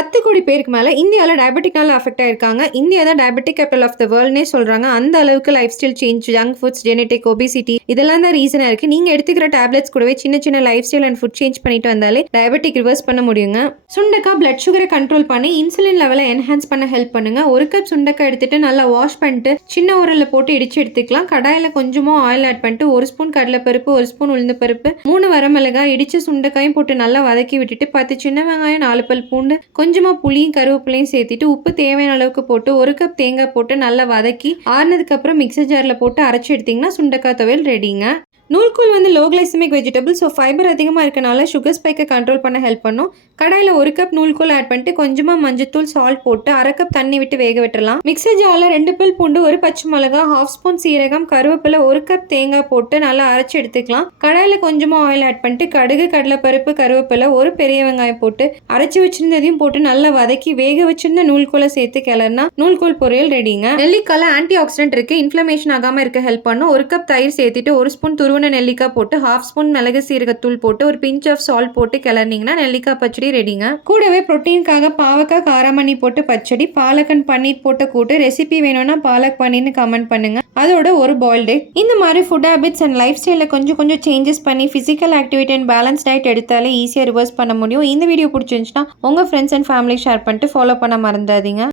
பத்து கோடி பேருக்கு மேலே இந்தியாவில் டயபெட்டிக்னால அஃபெக்ட் ஆயிருக்காங்க. இந்தியா தான் டயபெட்டிக் கேபிட்டல் ஆஃப் த வேர்ல்ட்னே சொல்கிறாங்க அந்த அளவுக்கு lifestyle change junk foods genetic obesity இதெல்லாம் தான் ரீசனாக இருக்குது நீங்கள் எடுத்துக்கிற டேப்லெட்ஸ் கூடவே சின்ன சின்ன lifestyle and food change பண்ணிட்டு வந்தாலே டயபெட்டிக் ரிவர்ஸ் பண்ண முடியுங்க. சுண்டக்காய் பிளட் சுகரை கண்ட்ரோல் பண்ணி இன்சுலின் லெவலை என்ஹான்ஸ் பண்ண ஹெல்ப் பண்ணுங்க. ஒரு கப் சுண்டக்காய் எடுத்துட்டு நல்லா வாஷ் பண்ணிட்டு சின்ன உரல்ல போட்டு இடிச்சு எடுத்துக்கலாம். கடாயில் கொஞ்சமாக ஆயில் ஆட் பண்ணிட்டு ஒரு ஸ்பூன் கடலைப்பருப்பு ஒரு ஸ்பூன் உளுந்து பருப்பு மூணு வரமிளகாய் இடிச்சு சுண்டக்காயும் போட்டு நல்லா வதக்கி விட்டுட்டு பத்து சின்ன வெங்காயம் நாலு பல் பூண்டு கொஞ்சமாக புளியும் கருவேப்பிலையும் சேர்த்துட்டு உப்பு தேவையான அளவுக்கு போட்டு ஒரு கப் தேங்காய் போட்டு நல்லா வதக்கி ஆறுனதுக்கப்புறம் மிக்சர் ஜாரில் போட்டு அரைச்சி எடுத்திங்கன்னா சுண்டக்காய் துவையல் ரெடிங்க நூல்கோல் வந்து low glycemic vegetable so fiber அதிகமாக இருக்கனால சுகர் ஸ்பைக்கை கண்ட்ரோல் பண்ண ஹெல்ப் பண்ணும். கடாயில் ஒரு கப் நூல்கோல் ஆட் பண்ணிட்டு கொஞ்சமாக மஞ்சத்தூள் சால்ட் போட்டு அரை கப் தண்ணி விட்டு வேக விட்டுலாம் மிக்சர் ஜாரில் ரெண்டு பில் பூண்டு ஒரு பச்சை மிளகா ஹாஃப் ஸ்பூன் சீரகம் கருவேப்பிலை ஒரு கப் தேங்காய் போட்டு நல்லா அரைச்சி எடுத்துக்கலாம். கடாயில் கொஞ்சமாக ஆயில் ஆட் பண்ணிட்டு கடுகு கடலைப்பருப்பு கருவேப்பிலை ஒரு பெரிய வெங்காயம் போட்டு அரைச்சி வச்சிருந்ததையும் போட்டு நல்லா வதக்கி வேக வச்சிருந்த நூல்கோலை சேர்த்து கிளறினா நூல்கோல் பொரியல் ரெடிங்க நெல்லிக்கால ஆன்டி ஆக்சிடென்ட் இருக்கு இன்ஃப்ளமேஷன் ஆகாம இருக்க ஹெல்ப் பண்ணும். ஒரு கப் தயிர் சேர்த்துட்டு ஒரு ஸ்பூன் துருவன நெல்லிக்காய் போட்டு ஹாஃப் ஸ்பூன் மிளகு சீரகத்தூள் போட்டு ஒரு பிஞ்ச் ஆஃப் சால்ட் போட்டு கிளறினீங்கன்னா நெல்லிக்காய் பச்சடி ரெடிங்க கூடவே ப்ரோட்டீனுக்காக பாவக்காய் காராமணி போட்டு பச்சடி பாலக்கன் பன்னீர் போட்டு கூட்டு ரெசிபி வேணும்னா பாலக் பன்னீர்னு கமெண்ட் பண்ணுங்க. அதோட ஒரு பாயில்டு இந்த மாதிரி ஃபுட் ஹேபிட்ஸ் அண்ட் லைஃப் ஸ்டைலில் கொஞ்சம் கொஞ்சம் சேஞ்சஸ் பண்ணி physical activity and balance diet எடுத்தாலே ஈஸியாக ரிவர்ஸ் பண்ண முடியும். இந்த வீடியோ பிடிச்சிருந்துச்சுன்னா உங்கள் ஃப்ரெண்ட்ஸ் அண்ட் ஃபேமிலி ஷேர் பண்ணிட்டு ஃபாலோ பண்ண மறந்துடாதீங்க.